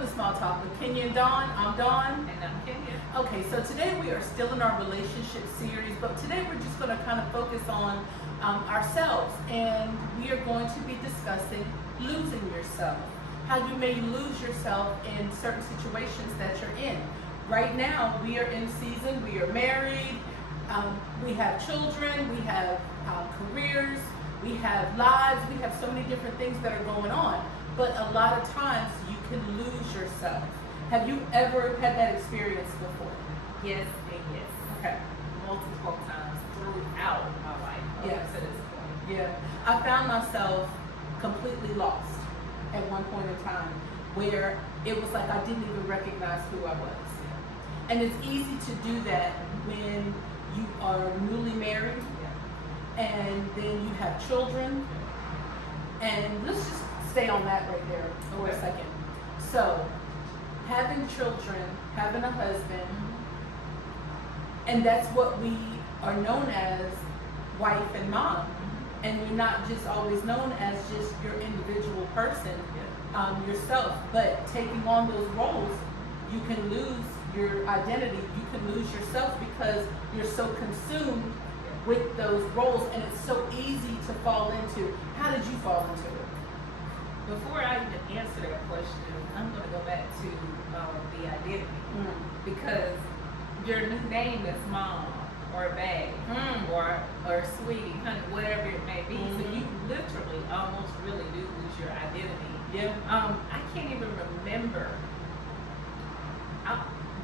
Welcome to Small Talk with Kenya and Dawn. I'm Dawn. And I'm Kenya. Okay, so today we are still in our relationship series, but today we're just going to kind of focus on ourselves, and we are going to be discussing losing yourself. How you may lose yourself in certain situations that you're in. Right now, we are in season, we are married, we have children, we have careers, we have lives, we have so many different things that are going on. But a lot of times you can lose yourself. Have you ever had that experience before? Yes and yes. Okay. Multiple times throughout my life up Yes. to this point. Yeah. I found myself completely lost at one point in time where it was like I didn't even recognize who I was. And it's easy to do that when you are newly married and then you have children. And let's just stay on that right there for a second. So, having children, having a husband, and that's what we are known as, wife and mom. And you're not just always known as just your individual person, yourself, but taking on those roles, you can lose your identity, you can lose yourself because you're so consumed with those roles, and it's so easy to fall into. How did you fall into it? Before I even answer that question, I'm going to go back to the identity. Because your new name is mom or babe or sweetie, honey, whatever it may be. So you literally almost really do lose your identity. Yeah. I can't even remember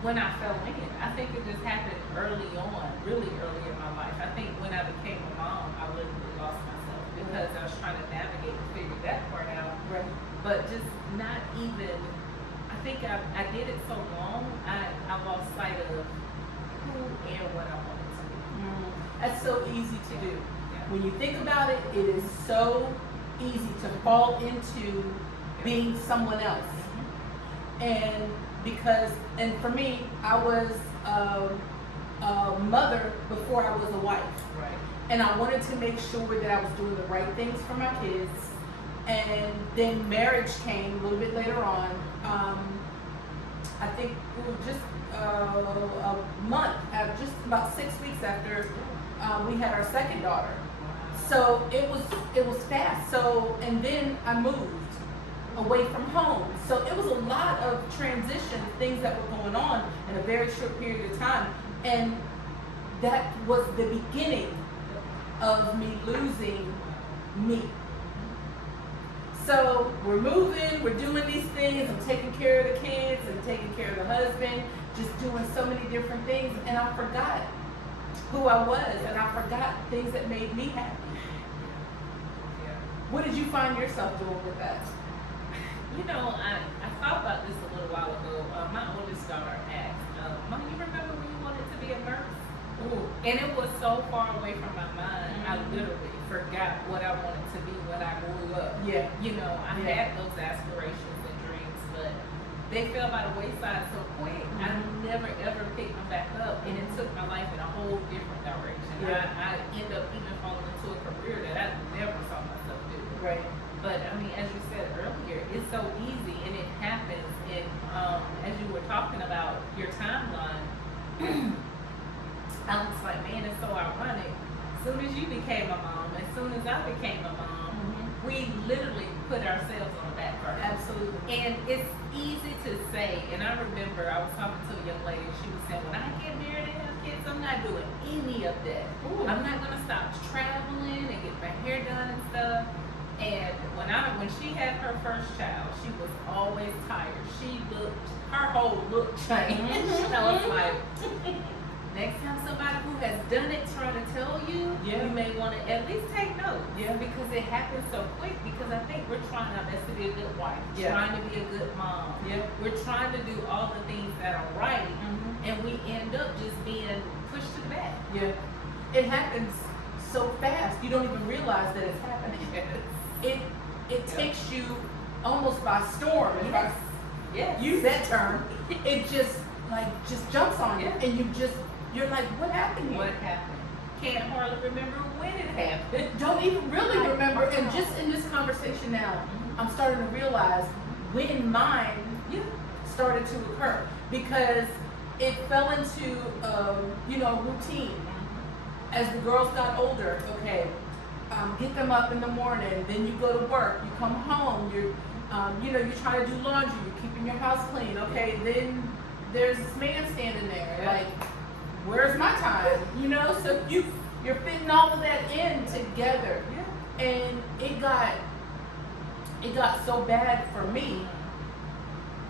when I fell in. I think it just happened early on, really early in my life. I think when I became a mom, I literally lost myself because I was trying to navigate and figure that part out. Right. But just not even, I think I did it so long, I lost sight of who and what I wanted to be. That's so easy to do. Yeah. When you think about it, it is so easy to fall into being someone else. And for me, I was a mother before I was a wife. Right. And I wanted to make sure that I was doing the right things for my kids. And then marriage came a little bit later on. I think we were just a month, just about 6 weeks after we had our second daughter. So it was fast. So, and then I moved away from home. So it was a lot of transition, things that were going on in a very short period of time. And that was the beginning of me losing me. So we're moving, we're doing these things, I'm taking care of the kids, I'm taking care of the husband, just doing so many different things, and I forgot who I was, and I forgot things that made me happy. What did you find yourself doing with that? You know, I thought about this a little while ago. My oldest daughter asked, Mom, you remember when you wanted to be a nurse? Ooh. And it was so far away from my mind, I literally forgot what I wanted to be when I grew up. Yeah. You know, I had those aspirations and dreams, but they fell by the wayside so quick. I never ever picked them back up, and it took my life in a whole different direction. Yeah. I ended up even falling into a career that I never saw myself doing. Right. But I mean, as you said earlier, it's so easy, and it happens. And as you were talking about your timeline, I was like, man, it's so ironic. As soon as you became a mom, as soon as I became a mom, we literally put ourselves on the back burner. Absolutely. And it's easy to say, and I remember I was talking to a young lady, and she was saying, when I get married and have kids, I'm not doing any of that. Ooh. I'm not gonna stop traveling and get my hair done and stuff. And when she had her first child, she was always tired. Her whole look changed. I was like, next time somebody who has done it try to tell you, you may want to at least take note. Yeah. Because it happens so quick, because I think we're trying our best to be a good wife, trying to be a good mom. Yeah. We're trying to do all the things that are right, and we end up just being pushed to the back. Yeah. It happens so fast, you don't even realize that it's happening. It takes you almost by storm. If I use that term, it just jumps on you, and you're like, what happened here? What happened? Can't hardly remember when it happened. Don't even really remember. And just in this conversation now, I'm starting to realize when mine started to occur, because it fell into routine. As the girls got older, okay, get them up in the morning, then you go to work, you come home, you're trying to do laundry, you're keeping your house clean, okay, then there's this man standing there, like, where's my time? So you're fitting all of that in together. Yeah. And it got so bad for me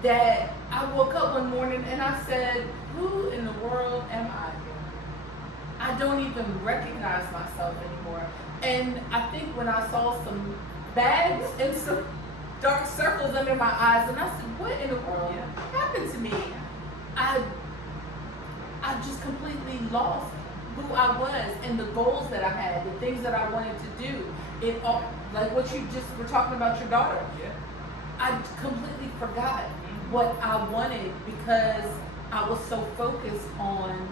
that I woke up one morning and I said, who in the world am I? I don't even recognize myself anymore. And I think when I saw some bags and some dark circles under my eyes, and I said, what in the world happened to me? I just completely lost who I was and the goals that I had, the things that I wanted to do. It all, like what you just were talking about your daughter. Yeah. I completely forgot what I wanted because I was so focused on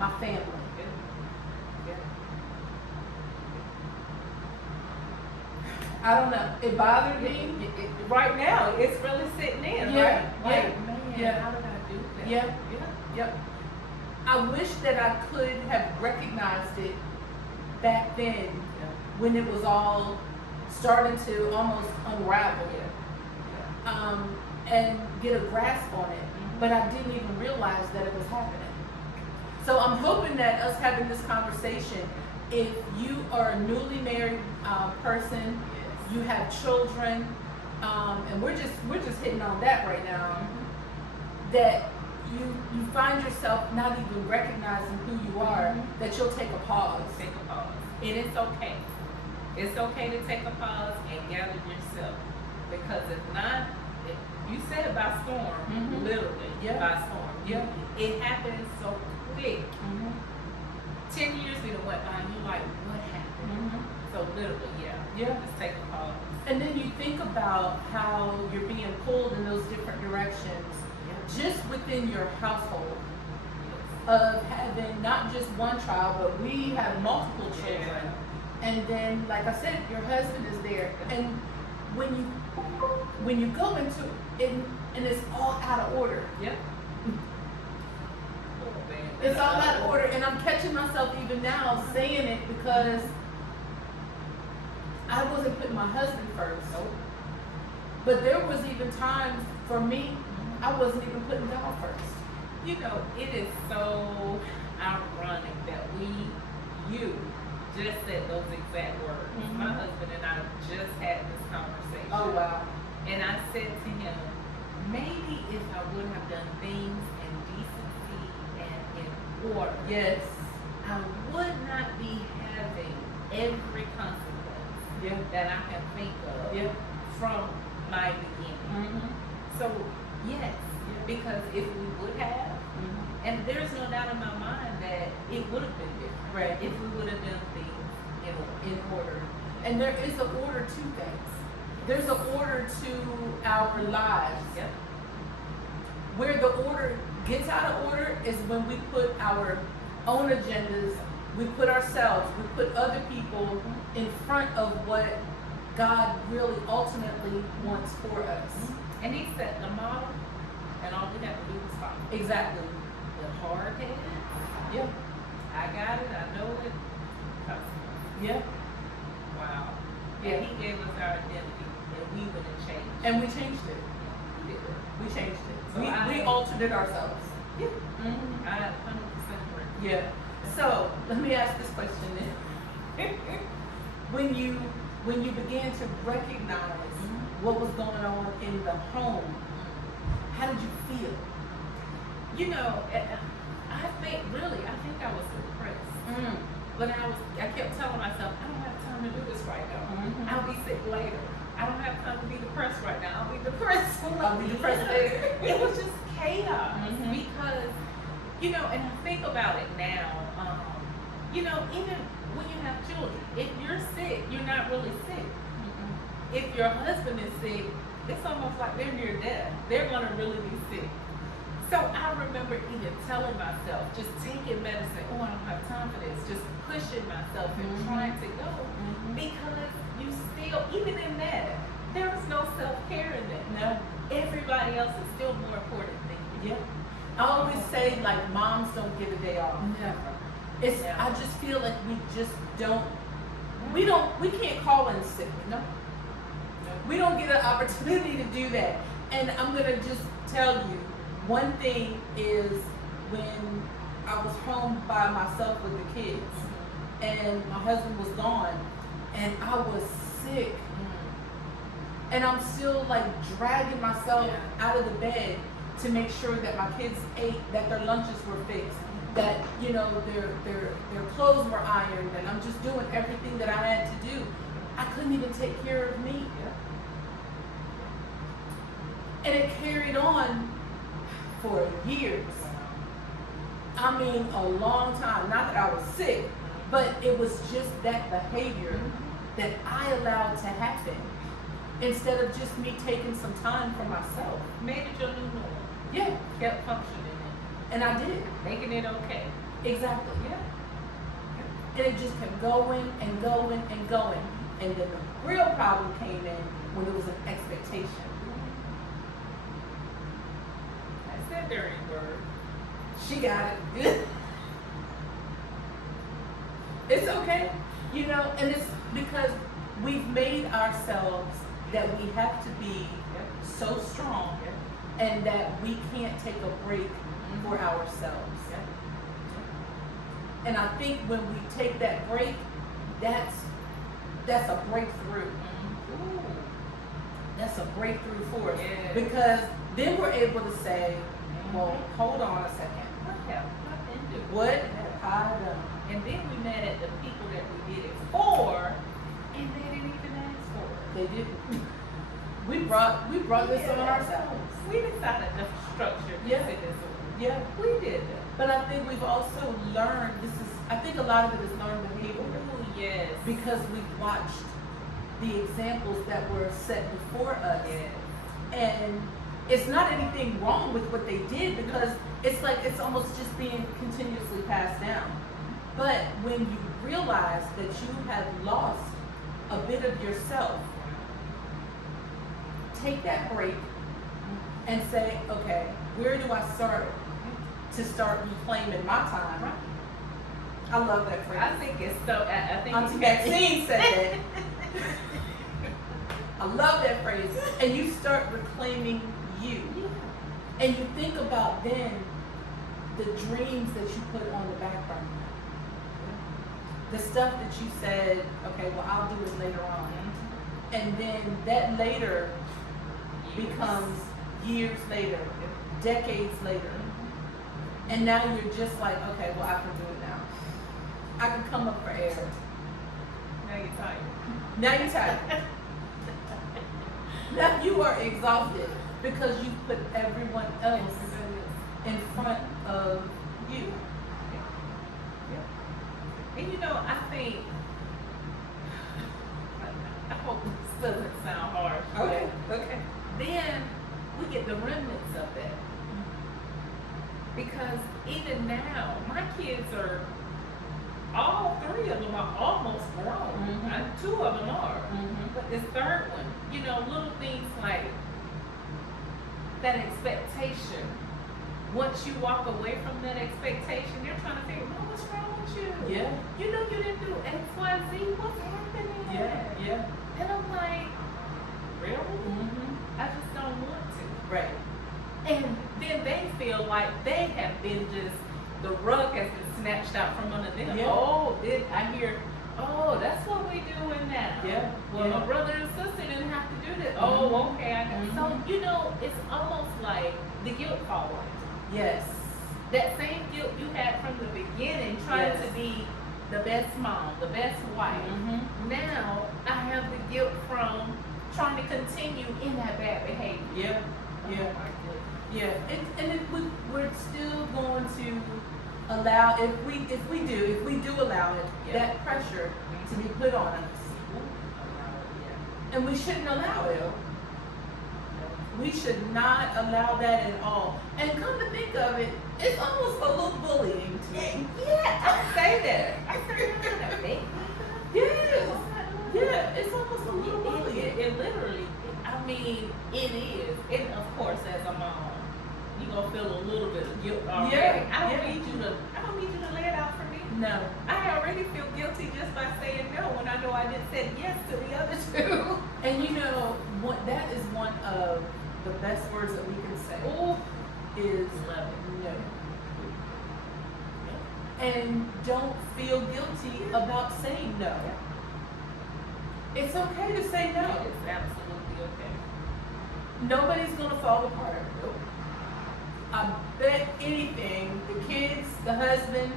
my family. I don't know. It bothered me. Right now, it's really sitting in, Yeah, right? Like, man, how did I do that? Yeah. Yep. I wish that I could have recognized it back then when it was all starting to almost unravel. And get a grasp on it. But I didn't even realize that it was happening. So I'm hoping that us having this conversation, if you are a newly married person, you have children, and we're just hitting on that right now, that you find yourself not even recognizing who you are, that you'll take a pause. Take a pause. And it's okay. It's okay to take a pause and gather yourself. Because if not, you said it by storm, literally, by storm. Yeah. It happens so quick. 10 years we done went by and you're like, what happened? So literally, just take a pause. And then you think about how you're being pulled in those different directions, just within your household, of having not just one child, but we have multiple children. And then, like I said, your husband is there. And when you go into it, and it's all out of order. It's all out of order, and I'm catching myself even now saying it because I wasn't putting my husband first. But there was even times for me, I wasn't even putting God first. You know, it is so ironic that you just said those exact words. My husband and I just had this conversation. Oh, wow. And I said to him, maybe if I would have done things in decency and in order, I would not be having every consequence that I can think of from my beginning. So, yes, because if we would have, and there's no doubt in my mind that it would have been different if we would have done things in order. And there is an order to things. There's an order to our lives. Where the order gets out of order is when we put our own agendas, we put ourselves, we put other people in front of what God really ultimately wants for us. And He set the model, and all we have to do is follow. Exactly. The hard-headed, I got it, I know it. Wow. And He gave us our identity, and we wouldn't change. And we changed it. We did it. We changed it. So we altered it ourselves. I 100% agree. So let me ask this question then. when you began to recognize what was going on in the home, how did you feel? You know, I think I was depressed. But I kept telling myself, I don't have time to do this right now. I'll be sick later. I don't have time to be depressed right now. I'll be depressed. I'll be depressed later. It was just chaos because, you know, and I think about it now, you know, even when you have children, if you're sick, you're not really sick. If your husband is sick, it's almost like they're near death. They're going to really be sick. So I remember even telling myself, just taking medicine, I don't have time for this, just pushing myself and trying to go. Because you still, even in that, there was no self-care in that. Yeah. everybody else is still more important than you. Yeah. I always say like moms don't get a day off. Never. It's Yeah. I just feel like we can't call in sick. No. We don't get an opportunity to do that. And I'm gonna just tell you, one thing is when I was home by myself with the kids and my husband was gone and I was sick and I'm still like dragging myself out of the bed to make sure that my kids ate, that their lunches were fixed, that their clothes were ironed, and I'm just doing everything that I had to do. I couldn't even take care of me. And it carried on for years. I mean, a long time. Not that I was sick, but it was just that behavior that I allowed to happen instead of just me taking some time for myself. Made it your new norm. Yeah, Kept functioning and I did. making it okay. Exactly. Yeah. And it just kept going and going and going. And then the real problem came in when it was an expectation. That's that dirty word. She got it. It's okay. And it's because we've made ourselves that we have to be so strong and that we can't take a break for ourselves. And I think when we take that break, that's a breakthrough. Ooh. That's a breakthrough for us. Yeah. Because then we're able to say, well, hold on a second. What have I been doing? What have I done? And then we mad at the people that we did it for, and they didn't even ask for it. They didn't. We brought this on ourselves. We decided the structure. Yeah. This way. Yeah. We did that. But I think we've also learned, I think a lot of it is learned behavior. Ooh, yes. Because we've watched the examples that were set before us. Yes. And it's not anything wrong with what they did because it's like it's almost just being continuously passed down. But when you realize that you have lost a bit of yourself, take that break and say, okay, where do I start to start reclaiming my time? Right. I love that phrase. I think it's so. I think Auntie it's Maxine said that. I love that phrase. And you start reclaiming you. Yeah. And you think about then the dreams that you put on the back burner. The stuff that you said, okay, well, I'll do it later on. And then that later becomes years later, decades later. And now you're just like, okay, well, I can do it now. I can come up for air. Now you're tired. Now you're tired. Now you are exhausted because you put everyone else in front of you. And I think, I hope this doesn't sound harsh. Okay. Then we get the remnants of that. Because even now, my kids are, all three of them are almost grown. Mhm. Two of them are. Mhm. But this third one, little things like that expectation. Once you walk away from that expectation, you're trying to figure, well, what's wrong with you? Yeah. You didn't do X, Y, Z. What's happening? Yeah. And I'm like, really? Mm-hmm. I just don't want to. Right. And then they feel like they have been the rug has been snatched out from under them. Yeah. Oh, I hear, oh, that's what we doing now. Yeah. Well, Yeah. my brother and sister didn't have to do this. Oh, okay. I got Mhm. So, it's almost like the guilt calling. Yes. That same guilt you had from the beginning, trying Yes. to be the best mom, the best wife. Mm-hmm. Now I have the guilt from trying to continue in that bad behavior. Yeah. Yeah. Oh my goodness. Yeah. And we're still going to allow if we do allow it, Yeah. that pressure to be put on us. And we shouldn't allow it. We should not allow that at all. And come to think of it, it's almost a little bullying to me. Yeah, I say that. I say that. Yes. Yeah, it's almost a little bullying. It literally, I'm mean, it is. And of course, as a mom, you gonna feel a little bit of guilt already. Yeah, I don't yeah. need you to lay it out for me. No. I already feel guilty just by saying no when I know I just said yes to the other two. And you know, that is one of the best words that we can say Ooh, is love it. no. And don't feel guilty about saying no. It's okay to say no. It's absolutely okay. Nobody's gonna fall apart. Nope. I bet anything, the kids, the husband,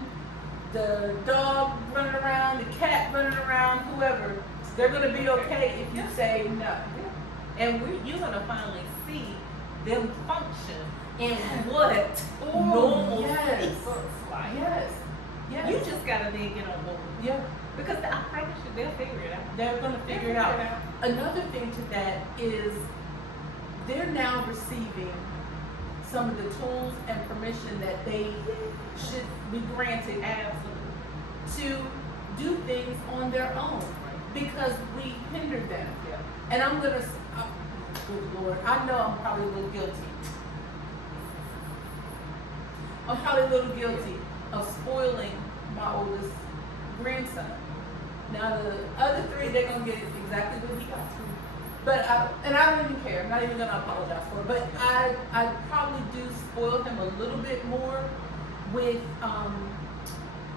the dog running around, the cat running around, whoever, they're gonna be okay if you say no. And you're gonna finally see them function in what Ooh, normal yes. looks like. Yes. Yes. You just gotta then get on board. Yeah. Because I promise you, they'll figure it out. They're gonna figure it out. Another thing to that is they're now receiving some of the tools and permission that they should be granted Absolutely. to do things on their own because we hinder them. Yeah. And I'm gonna, good Lord, I know I'm probably a little guilty. I'm probably a little guilty of spoiling my oldest grandson. Now the other three, they're gonna get exactly what he got to. But I don't even care. I'm not even gonna apologize for it. But I probably do spoil him a little bit more with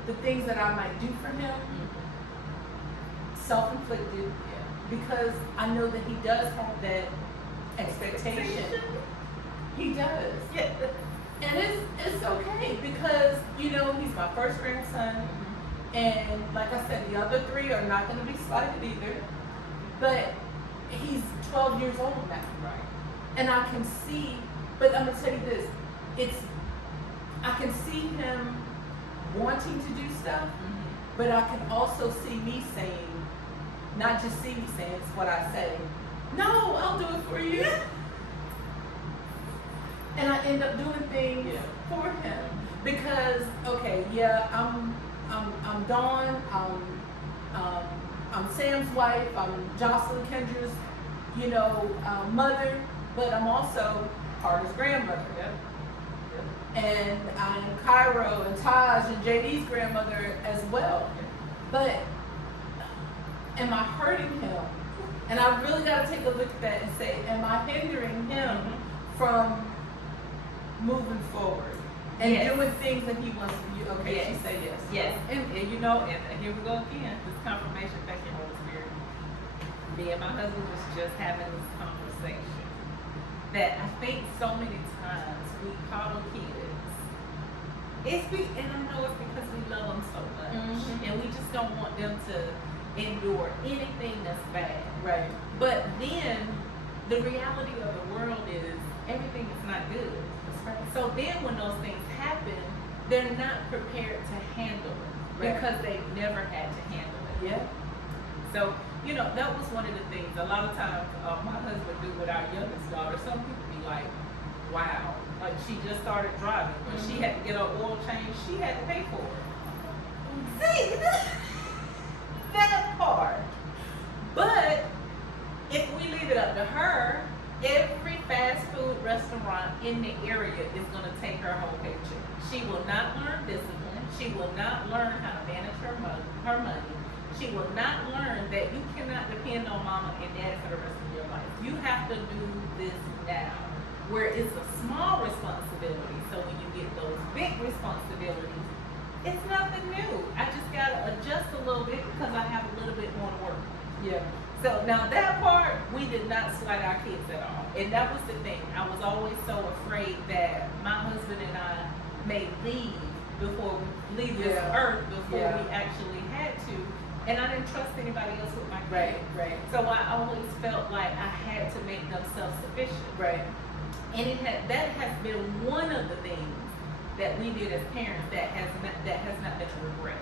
the things that I might do for him, self-inflicted, because I know that he does have that expectation. He does. Yeah. And it's okay because, you know, he's my first grandson. And like I said, the other three are not going to be slighted either. But he's 12 years old now. Right. And I can see, but I'm going to tell you this, I can see him wanting to do stuff, but I can also see me saying, not just see me saying, it's what I say, no, I'll do it for you. And I end up doing things for him because, okay, yeah, I'm Dawn, I'm Sam's wife, I'm Jocelyn Kendra's, mother, but I'm also Carter's grandmother. And I'm Cairo and Taj and JD's grandmother as well. But am I hurting him? And I really got to take a look at that and say, am I hindering him from moving forward and doing things that he wants to do? Okay, she said yes. Yes, and here we go again, this confirmation, thank you, Holy Spirit. Me and my husband was just having this conversation that I think so many times we coddle kids. And I know it's because we love them so much, and we just don't want them to endure anything that's bad. Right. But then the reality of the world is everything is not good. That's right. So then when those things happen, they're not prepared to handle it because they've never had to handle it. Yeah. So, that was one of the things. A lot of times my husband do with our youngest daughter. Some people be like, wow, like she just started driving. When she had to get her oil change, she had to pay for it. See, that part. But if we leave it up to her, every fast food restaurant in the area is going to take her whole paycheck. She will not learn discipline. She will not learn how to manage her money. She will not learn that you cannot depend on mama and daddy for the rest of your life. You have to do this now, where it's a small responsibility. So when you get those big responsibilities, it's nothing new. I just got to adjust a little bit because I have a little bit more to work on. Yeah. So now that part, we did not slight our kids at all. And that was the thing. I was always so afraid that my husband and I may leave before we leave this earth before we actually had to. And I didn't trust anybody else with my kids. Right. So I always felt like I had to make them self-sufficient. Right. And that has been one of the things that we did as parents that has not been a regret.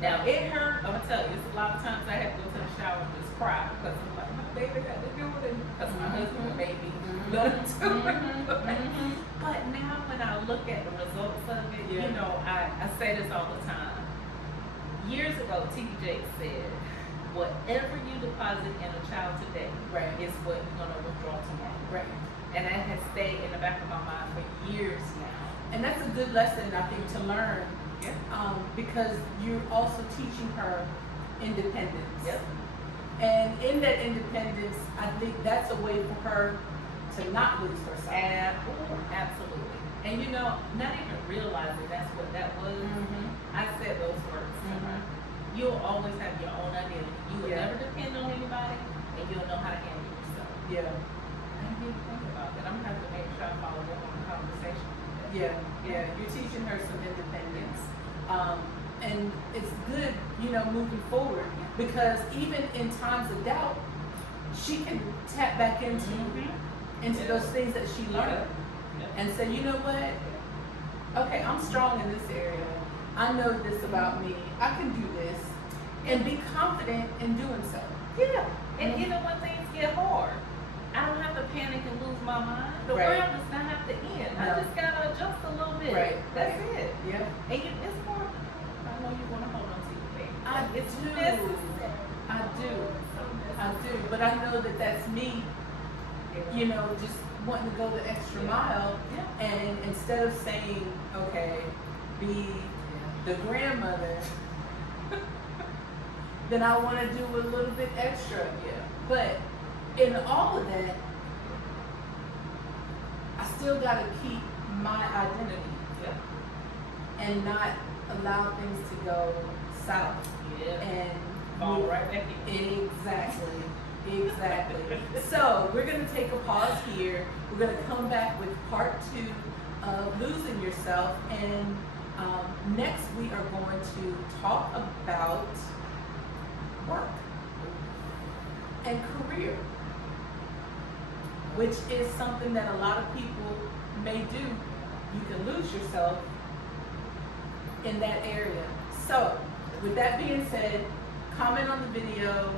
Now it hurt. I'm gonna tell you, it's a lot of times I had to go to the shower and just cry because I'm like, my baby got to do it, because my husband made me let him do it. But now when I look at the results of it, I say this all the time. Years ago, T.D. Jakes said, whatever you deposit in a child today Right. is what you're gonna withdraw tomorrow. Right. And that has stayed in the back of my mind for years now. And that's a good lesson, I think, to learn, Yeah. because you're also teaching her independence. Yep. And in that independence, I think that's a way for her to not lose herself. Absolutely. And you know, not even realizing that's what that was. Mhm. I said those words to her. Mhm. You'll always have your own identity. You will Yeah. never depend on anybody, and you'll know how to handle yourself. Yeah. I didn't even think about that. I'm gonna have to make sure I follow up on the conversation. Yeah, yeah, you're teaching her some independence. And it's good, moving forward, because even in times of doubt, she can tap back into Yeah. those things that she learned Yeah. and say, you know what? Okay, I'm strong in this area. I know this about me. I can do this, and be confident in doing so. Yeah. And you know when things get hard, I don't have to panic and lose my mind. The Right. world does not have to end. No. I just gotta adjust a little bit. Right. That's Right. it. Yeah. And it's more. I know you want to hold on to your baby. It's do. necessary. I do. So I necessary. do. But I know that that's me, just wanting to go the extra Yeah. mile. Yeah. And instead of saying, okay, be the grandmother, then I want to do a little bit extra. Yeah. But in all of that, I still got to keep my identity Yeah. and not allow things to go south. Yeah. And Fall move- right back in. Exactly. Exactly. So we're going to take a pause here. We're going to come back with part 2 of Losing Yourself. And next we are going to talk about work and career, which is something that a lot of people may do. You can lose yourself in that area. So with that being said, comment on the video,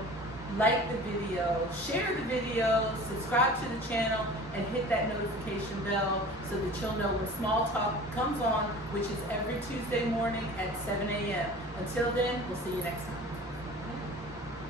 like the video, share the video, subscribe to the channel, and hit that notification bell so that you'll know when Small Talk comes on, which is every Tuesday morning at 7 a.m. Until then, we'll see you next time.